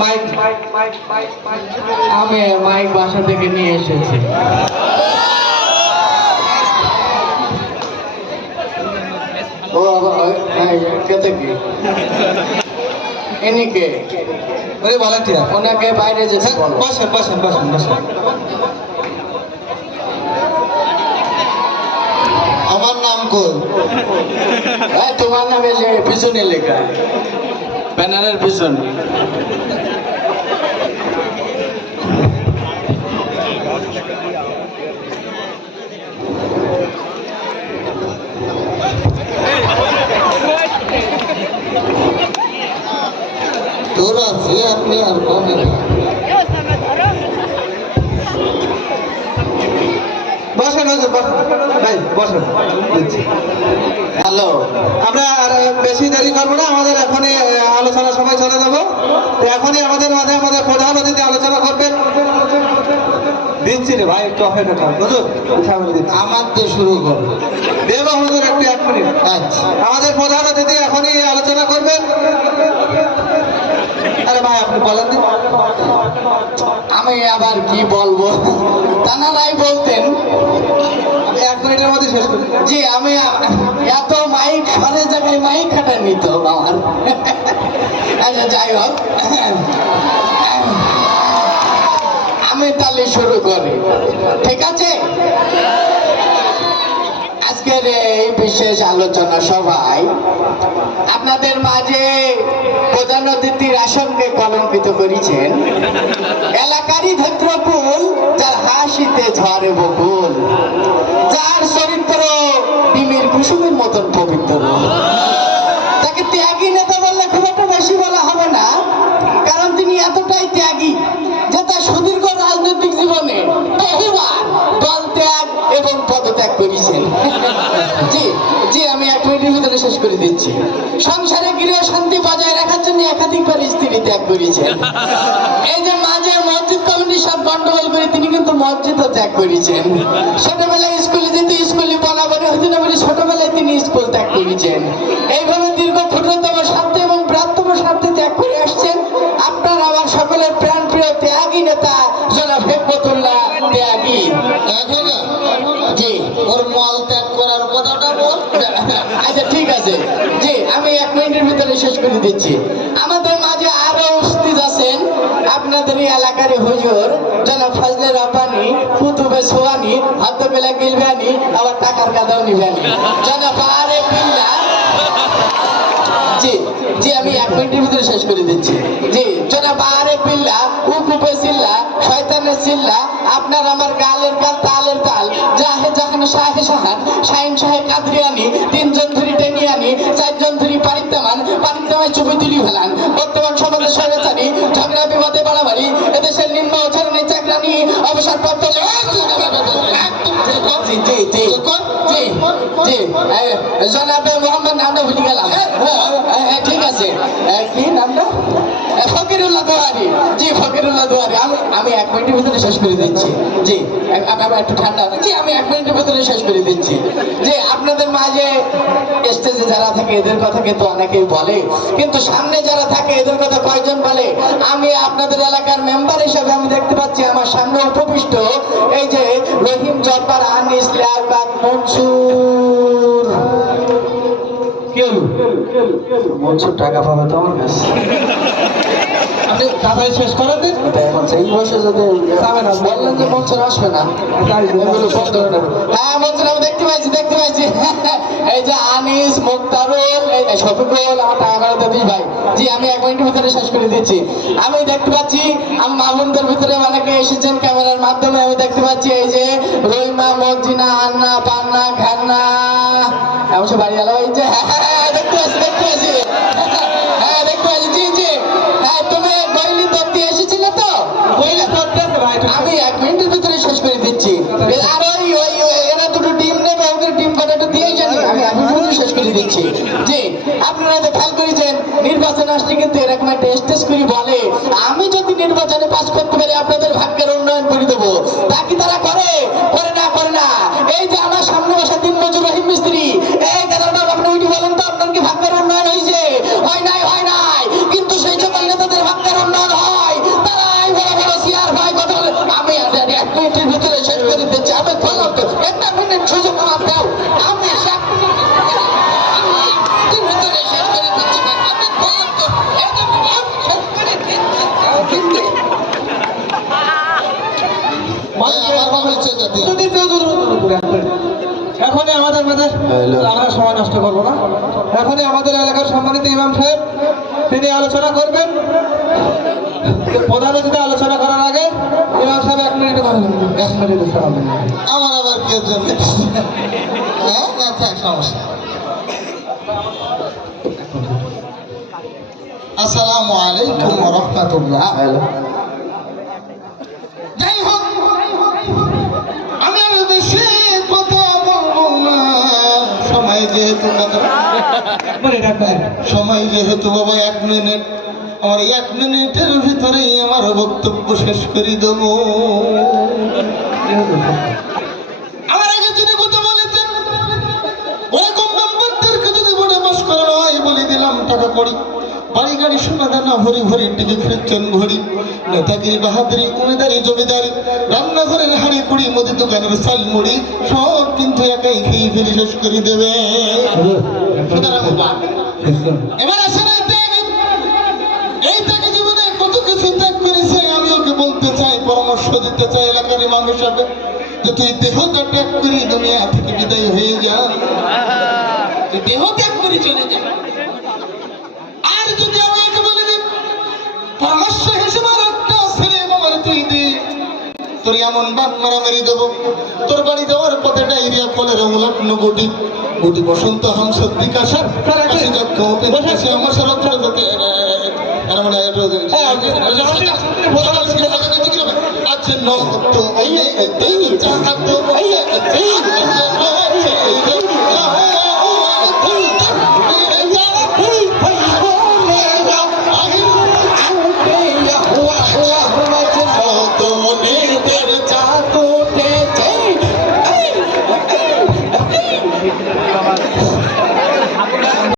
Mic আমি mic বাসা থেকে নিয়ে এসেছি। ও কেতে কি এনিকে ওরে ভলান্টিয়ার ওনাকে বাইরে যেতে বলো। বসেন বসেন বসেন বসেন। আমার নাম কই? তোমার নামে যে পিছনে লেখা ব্যানারের পিছনে। তোর আছে আপনি আর বসেন বসেন ভাই বসেন। হ্যালো, আমরা আর বেশি দেরি করবো না, আমাদের এখনই আলোচনা সবাই চলে যাবো। তো এখনই আমাদের মাঝে আমাদের প্রধান অতিথি আলোচনা করবেন। দিচ্ছি রে ভাই একটু অপেক্ষা কর হুজুর, আমার দিয়ে শুরু করো দেব হুজুর একটু 1 মিনিট। আচ্ছা, আমাদের প্রধান অতিথি এখনই আলোচনা করবেন। আরে ভাই আপনি বলেন। আমি আবার কি বলবো, তানারাই বলতেন 1 মিনিটের মধ্যে শেষ করি। জি, আমি এত মাইক ঘরের জায়গায় মাইক খাটার নিত আমার। আচ্ছা যাই হোক, আমি তাহলে শুরু করি, ঠিক আছে? আজকের এই বিশেষ আলোচনা সভায় আপনাদের মাঝে প্রধান অতিথির আসনকে কলঙ্কিত করেছেন এলাকারই ধৈত্রকুল, যার হাসিতে ঝরে বকুল, যার চরিত্র ডিমের কুসুমের মতন পবিত্র। তাকে ত্যাগী নেতা বললে খুব একটা বেশি বলা হবে না, কারণ তিনি এতটাই ত্যাগী যে তার সুদীর্ঘ রাজনৈতিক জীবনে বহুবার দল ত্যাগ এবং পদত্যাগ করেছেন। জি জি, আমি 1 মিনিটের ভিতরে শেষ করে দিচ্ছি। সংসারে গৃহ শান্তি বজায় রাখার জন্য একাধিকবার স্ত্রী ত্যাগ করেছেন। এই যে মাঝে মসজিদ কমিটির সব গন্ডগোল করে তিনি কিন্তু মসজিদও ত্যাগ করেছেন। ছোটবেলায় স্কুলে যেতে স্কুলে বরাবর হইতে না বলে ছোটবেলায় তিনি স্কুল ত্যাগ করেছেন। এইভাবে দীর্ঘ ক্ষুদ্রতম স্বার্থে এবং বৃহত্তম স্বার্থে ত্যাগ করে আসছেন আপনার আমার সকলের প্রাণ প্রিয় ত্যাগী নেতা জনাব হেকমতুল্লাহ ত্যাগী। জি, ওর মল ত্যাগ করার কথাটা বল। আচ্ছা ঠিক আছে, জি আমি 1 মিনিটের ভিতরে শেষ করে দিচ্ছি। আমাদের মাঝে আরো উপস্থিত আছেন আপনাদের এলাকার হুজুর জনাব ফজলে রব্বানি, কুতুবে সোয়ানি, হাতে বেলা গিলবানি, আবার টাকার কাদাও নিবানি, জনাব আরে বিল্লাহ। জি জি, আমি 1 মিনিটের ভিতরে শেষ করে দিচ্ছি। জি, জনাব আরে বিল্লাহ, উকুবে সিল্লা, শয়তানের সিল্লা, আপনার আমার গালের গাল তালের তাল, জাহে জাহান শাহে শাহান, শাহিন শাহে কাদরিয়ানি, 3 জন ধরি টেনিয়ানি, 4 জন ধরি পারিত্তামান, পারিত্তামায় চুপি তুলি ফেলান। বর্তমান সমাজের স্বৈরাচারী, ঝগড়া বিবাদে বাড়াবাড়ি, এদেশের নিম্ন আচরণে চাকরানি, অবসরপ্রাপ্ত। জি জি জি জি জি, জনাব মোহাম্মদ নামটা ভুলে গেলাম। ঠিক আছে, কি নামটা? ফকিরুল্লাহ দোয়ারি। জি ফকিরুল্লাহ দোয়ারি। আমি 1 মিনিটের ভিতরে শেষ করে দিচ্ছি। জি একটু ঠান্ডা। জি আমি 1 মিনিটের ভিতরে শেষ করে দিচ্ছি। যে আপনাদের মাঝে স্টেজে যারা থাকে এদের কথা কিন্তু অনেকেই বলে, কিন্তু সামনে যারা থাকে এদের কথা কয়জন বলে? আমি আপনাদের এলাকার মেম্বার হিসাবে আমি দেখতে পাচ্ছি আমার সামনে উপবিষ্ট এই যে রহিম জব্বার, আনিস, লিয়াকত, মনসুর। মনসুর টাকা পাবে তো আমার কাছে। আপনি কাজ শেষ করে দিন। এখন সেই বয়সে যদি বললেন যে মনসুর আসবে না, হ্যাঁ মনসুর আমি দেখতে পাইছি। এই যে আনিস, মুক্তারুল, শফিকুল, আমার টাকা করে দিস ভাই। জি আমি 1 মিনিটের ভিতরে শেষ করে দিচ্ছি। আমি দেখতে পাচ্ছি আমি মামুনদের ভিতরে অনেকে এসেছেন ক্যামেরার মাধ্যমে। আমি দেখতে পাচ্ছি এই যে রহিমা, মর্জিনা, আন্না, পান্না, খান্না, এমন সব বাড়ি গেল। এই যে দেখতে পাচ্ছি হ্যাঁ দেখতে পাচ্ছি। জি জি হ্যাঁ, তুমি বইলি ধরতে এসেছিলে তো? আমি 1 মিনিটের ভিতরে শেষ করে দিচ্ছি। আর এরা দুটো টিম নেবে, ওদের টিম কথাটা দিয়ে জানি আমি 1 মিনিটে শেষ করে দিচ্ছি। জি আপনারা তো খেয়াল করেছেন নির্বাচন আসলে কিন্তু এরকম একটা স্টেজ করে বলে আমি যদি নির্বাচনে পাস করতে পারি আপনাদের ভাগ্যের উন্নয়ন করে দেবো। তা কি তারা করে না? এই যে আমার সামনে বসা 3 মজুর রহিম মিস্ত্রি, এই দাদা আমরা সময় নষ্ট করবো না। এখনই আমাদের এলাকার সম্মানিত ইমাম সাহেব তিনি আলোচনা করবেন। প্রধান অতিথি আলোচনা করার আগে ইমাম সাহেব 1 মিনিটে কথা বলবেন। 1 মিনিটে সালাম। আমার আবার কে জন্য হ্যাঁ না থাক সমস্যা। আসসালামু আলাইকুম ওয়া রাহমাতুল্লাহ। যাই হোক, আমি আর বেশি কথা বলবো না, সময় যেহেতু সময় যেহেতু বাবা 1 মিনিট, আমার 1 মিনিটের ভিতরেই আমার বক্তব্য শেষ করে দেব। আমার আগে যিনি কথা বলেছেন ওরকম মেম্বারদেরকে যদি বোর্ডে পাস করানো হয়, বলে দিলাম টাকা করি, বাড়ি গাড়ি সোনা দানা ভরি ভরি, টিভি ফ্রিজ ঘড়ি, নেতাগিরি বাহাদুরি উমেদারি জমিদারি, রান্নাঘরের হাঁড়ি কুড়ি, মুদি দোকানের চাল মুড়ি সব কিন্তু একাই খেয়ে ফেলে শেষ করে দেবে। এবার আসেন এই ত্যাগে জীবনে কত কিছু ত্যাগ করেছে, আমি ওকে বলতে চাই, পরামর্শ দিতে চাই এলাকার ইমাম হিসাবে, যে তুই দেহটা ত্যাগ করি দুনিয়া থেকে বিদায় হয়ে যা, তুই দেহ ত্যাগ করে চলে যা। আর যদি আমি একে বলে দিই পরামর্শ হিসেবে একটা ছেলে আমার তুই দে, তোর এমন বান মারা মেরে দেবো, তোর বাড়ি যাওয়ার পথে ডায়রিয়া কলেরা উলাপনো গুটি গুটি বসন্ত হামস বিকাশার আমার সারা আচ্ছা